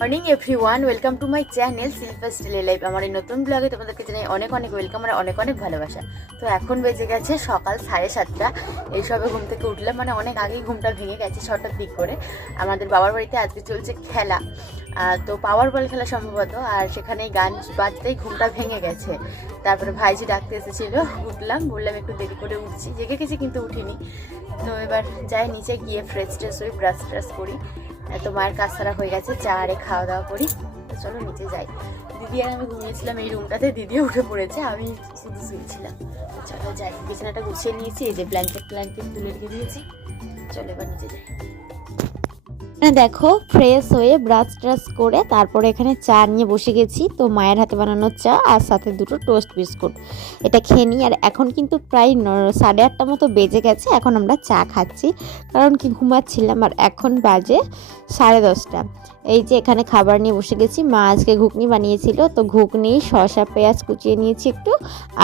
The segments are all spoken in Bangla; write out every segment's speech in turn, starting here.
Morning everyone welcome to my channel silver steel life আমার এই নতুন ব্লগে তোমাদেরকে জানাই অনেক অনেক ওয়েলকাম আর অনেক অনেক ভালোবাসা। তো এখন বেজে গেছে সকাল সাড়ে সাতটা। এইসবে ঘুম থেকে উঠলাম মানে অনেক আগেই ঘুমটা ভেঙে গেছে ছটার দিক করে। আমাদের বাবার বাড়িতে আজকে চলছে খেলা। তো পাওয়ার বল খেলা সম্ভবত, আর সেখানে গান বাজতেই ঘুমটা ভেঙে গেছে। তারপরে ভাইজি ডাকতে এসেছিল, উঠলাম, বললাম একটু দেরি করে উঠছি। জেগে গেছি কিন্তু উঠিনি। তো এবার যাই নিচে গিয়ে ফ্রেশ ট্রেশ হই ব্রাশ ট্রাশ করি। তো মায়ের কাজ সারা হয়ে গেছে, চা আরে খাওয়া দাওয়া করি চলো নিচে যাই। দিদি আর আমি ঘুমিয়েছিলাম এই রুমটাতে দিদিও উঠে পড়েছে, আমি শুধু শুয়েছিলাম। চলো যাই, বিছানাটা গুছিয়ে নিয়েছি, এই যে ব্ল্যাঙ্কেট ব্ল্যাঙ্কেট তুলে রেখে দিয়েছি। চলো এবার নিচে যাই। দেখো ফ্রেশ হয়ে ব্রাশ ট্রাশ করে তারপরে এখানে চা নিয়ে বসে গেছি। তো মায়ের হাতে বানানো চা আর সাথে দুটো টোস্ট বিস্কুট এটা খেয়ে নিই। আর এখন কিন্তু প্রায় সাড়ে আটটা মতো বেজে গেছে। এখন আমরা চা খাচ্ছি। কারণ কি, ঘুমাচ্ছিলাম। আর এখন বাজে সাড়ে দশটা। এই যে এখানে খাবার নিয়ে বসে গেছি। মা আজকে ঘুগনি বানিয়েছিল, তো ঘুগনি, শসা, পেঁয়াজ কুচিয়ে নিয়েছি একটু,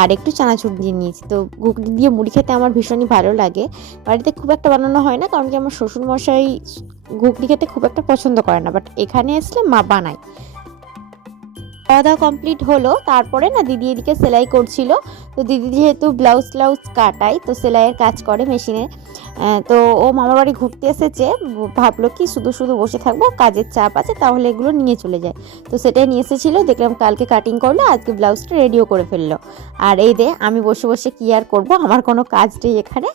আর একটু চানাচুর দিয়ে নিয়েছি। তো ঘুগনি দিয়ে মুড়ি খেতে আমার ভীষণই ভালো লাগে। বাড়িতে খুব একটা বানানো হয় না, কারণ কি আমার শ্বশুরমশাই ঘুগনি খেতে খুব একটা পছন্দ করে না বাট এখানে আসলে মা বানায়। খাওয়া দাওয়া কমপ্লিট হলো, তারপরে না দিদি এদিকে সেলাই করছিল। তো দিদি যেহেতু ব্লাউজ ব্লাউজ কাটায়, তো সেলাইয়ের কাজ করে মেশিনে। তো ও মামার বাড়ি ঘুরতে এসেছে, ভাবলো কি শুধু শুধু বসে থাকব, কাজের চাপ আছে, তাহলে এগুলো নিয়ে চলে যায়। তো সেটাই নিয়ে এসেছিল, দেখলাম কালকে কাটিং করল, আজকে ব্লাউজটা রেডিও করে ফেলল। আর এই দে, আমি বসে বসে কি আর করব, আমার কোনো কাজ নেই এখানে।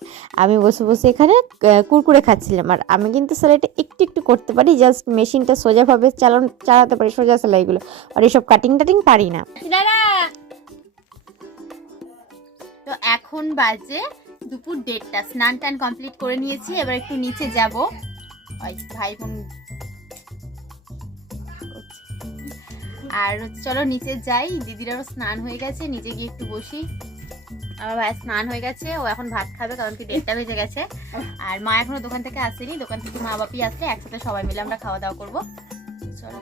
আমি বসে বসে এখানে কুরকুরে খাচ্ছিলাম। আর আমি কিন্তু সেলাইটা একটু একটু করতে পারি জাস্ট মেশিনটা সোজাভাবে চালান, চালাতে পারি, সোজা সেলাইগুলো। আর এসব কাটিং টাটিং পারি না। তো এখন বাজে দুপুর দেড়টা। স্নান টান কমপ্লিট করে নিয়েছি, এবার একটু নিচে যাব। ভাই বোন আর চলো নিচে যাই, দিদিরাও স্নান হয়ে গেছে, নিজে গিয়ে একটু বসি। আমার ভাই স্নান হয়ে গেছে, ও এখন ভাত খাবে, কারণ কি দেড়টা বেজে গেছে। আর মা এখনও দোকান থেকে আসেনি, দোকান থেকে মা বাপি আসলে একসাথে সবাই মিলে আমরা খাওয়া দাওয়া করব। চলো।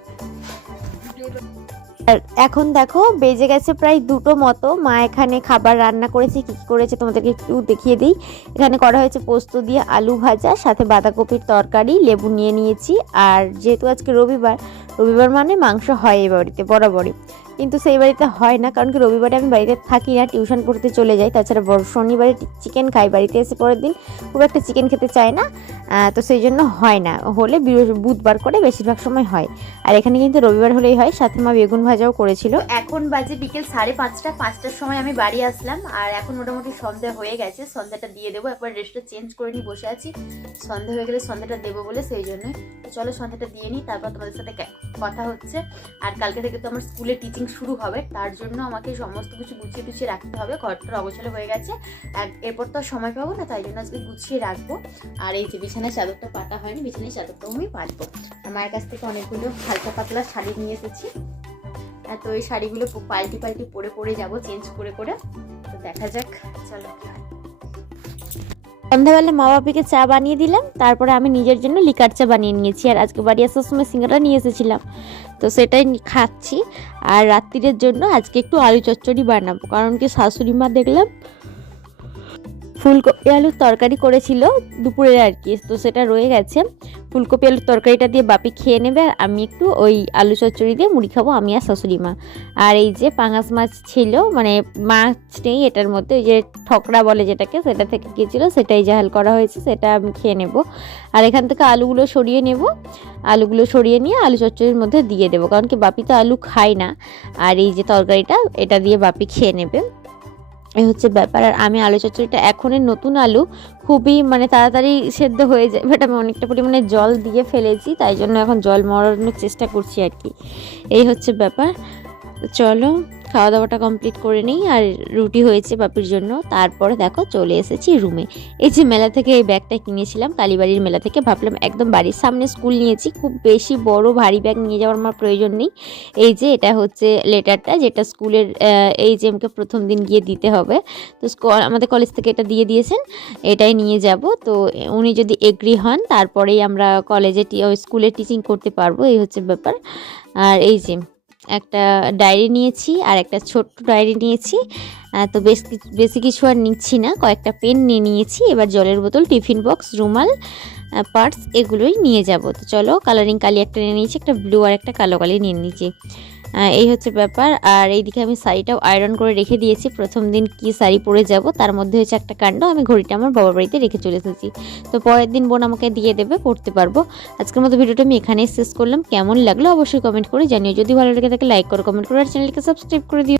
আর এখন দেখো, বেজে গেছে প্রায় দুটো মতো। মা এখানে খাবার রান্না করেছে, কী করেছে তোমাদেরকে একটু দেখিয়ে দিই। এখানে করা হয়েছে পোস্ত দিয়ে আলু ভাজা, সাথে বাঁধাকপির তরকারি, লেবু নিয়ে নিয়েছি। আর যেহেতু আজকে রবিবার রবিবার মানে মাংস হয় এ বাড়িতে, বরাবরই। কিন্তু সেই বাড়িতে হয় না, কারণ কি রবিবারে আমি বাড়িতে থাকি না, টিউশন পড়তে চলে যাই। তাছাড়া শনিবারে চিকেন খাই বাড়িতে এসে পরের দিন খুব একটা চিকেন খেতে চায় না তো সেই জন্য হয় না। হলে বুধবার করে বেশিরভাগ সময় হয়। আর এখানে কিন্তু রবিবার হলেই হয় সাথে মা বেগুন ভাজাও করেছিল। এখন বাজে বিকেল সাড়ে পাঁচটা, পাঁচটার সময় আমি বাড়ি আসলাম, আর এখন মোটামুটি সন্ধ্যা হয়ে গেছে। সন্ধ্যাটা দিয়ে দেবো, একবার ড্রেসটা চেঞ্জ করে নিয়ে বসে আছি। সন্ধ্যা হয়ে গেলে সন্ধ্যাটা দেবো বলে সেই জন্যই চলো সন্ধ্যাটা দিয়ে নিই, তারপর তোমাদের সাথে কথা হচ্ছে। আর কালকে থেকে তো আমার স্কুলে টিচিং শুরু হবে, তার জন্য আমাকে সমস্ত কিছু গুছিয়ে গুছিয়ে রাখতে হবে ঘরটা অগোছালো হয়ে গেছে। আর এরপর তো সময় পাবো না, তাই জন্য আজকে গুছিয়ে রাখব। আর এই যে বিছানায় চাদরটা পাতা হয়নি, বিছানায় চাদরটাও আমি পাতবো। মায়ের কাছ থেকে অনেকগুলো হালকা পাতলা শাড়ি নিয়ে এসেছি। তো এই শাড়িগুলো পাল্টি পাল্টি পরে পরে যাব, চেঞ্জ করে করে। তো দেখা যাক, চলো। সন্ধ্যাবেলা মা বাপিকে চা বানিয়ে দিলাম, তারপরে আমি নিজের জন্য লিকার চা বানিয়ে নিয়েছি আর আজকে বাড়ি আসার সময় সিঙ্গারা নিয়ে এসেছিলাম। তো সেটাই খাচ্ছি আর রাত্রিরের জন্য আজকে একটু আলু চচ্চড়ি বানাবো, কারণ কি শাশুড়ি মা দেখলাম ফুলকপি আলুর তরকারি করেছিল দুপুরে আর কি, তো সেটা রয়ে গেছে। ফুলকপি আলুর তরকারিটা দিয়ে বাপি খেয়ে নেবে আর আমি একটু ওই আলু চচ্চড়ি দিয়ে মুড়ি খাব, আমি আর শাশুড়ি মা। আর এই যে পাঙাশ মাছ ছিল মানে মাছ নেই এটার মধ্যে, ওই যে ঠকরা বলে যেটাকে, সেটা থেকে গিয়েছিল, সেটাই জাহাল করা হয়েছে, সেটা আমি খেয়ে নেব। আর এখান থেকে আলুগুলো সরিয়ে নেব। আলুগুলো সরিয়ে নিয়ে আলু চচ্চড়ির মধ্যে দিয়ে দেবো, কারণ কি বাপি তো আলু খায় না। আর এই যে তরকারিটা, এটা দিয়ে বাপি খেয়ে নেবে। এই হচ্ছে ব্যাপার। আর আমি আলু চচ্চড়িটা এখনের নতুন আলু, খুবই মানে তাড়াতাড়ি সেদ্ধ হয়ে যায় বাট আমি অনেকটা পরিমাণে জল দিয়ে ফেলেছি, তাই জন্য এখন জল মরানোর চেষ্টা করছি আর কি। এই হচ্ছে ব্যাপার। চলো খাওয়া দাওয়াটা কমপ্লিট করে নিই আর রুটি হয়েছে বাপির জন্য। তারপরে দেখো চলে এসেছি রুমে এই যে মেলা থেকে এই ব্যাগটা কিনেছিলাম, কালীবাড়ির মেলা থেকে, ভাবলাম একদম বাড়ির সামনে স্কুল নিয়েছি। খুব বেশি বড়, ভারী ব্যাগ নিয়ে যাওয়ার আমার প্রয়োজন নেই। এই যে এটা হচ্ছে লেটারটা, যেটা স্কুলের এই যে আমাকে প্রথম দিন গিয়ে দিতে হবে। তো আমাদের কলেজ থেকে এটা দিয়ে দিয়েছেন, এটাই নিয়ে যাব। তো উনি যদি এগ্রি হন, তারপরেই আমরা কলেজে স্কুলে টিচিং করতে পারব, এই হচ্ছে ব্যাপার। আর এই যে একটা ডায়েরি নিয়েছি আর একটা ছোট্ট ডায়েরি নিয়েছি। তো বেশ বেশি কিছু আর নিচ্ছি না। কয়েকটা পেন নিয়ে নিয়েছি। এবার জলের বোতল, টিফিন বক্স, রুমাল পার্টস এগুলোই নিয়ে যাব। তো চলো কালারিং কালি একটা নিয়ে নিয়েছি, একটা ব্লু আর একটা কালো কালি নিয়ে নিয়েছি এই হচ্ছে ব্যাপার। আর এইদিকে আমি শাড়িটাও আয়রন করে রেখে দিয়েছি। প্রথম দিন কি শাড়ি পরে যাব, তার মধ্যে হচ্ছে একটা কাণ্ড। আমি ঘড়িটা আমার বাবার বাড়িতে রেখে চলে এসেছি। তো পরের দিন বোন আমাকে দিয়ে দেবে, পড়তে পারব। আজকের মতো ভিডিওটা আমি এখানেই শেষ করলাম। কেমন লাগল অবশ্যই কমেন্ট করে জানিও। যদি ভালো লাগে তাকে লাইক করো কমেন্ট করো, আর চ্যানেলকে সাবস্ক্রাইব করে দিও।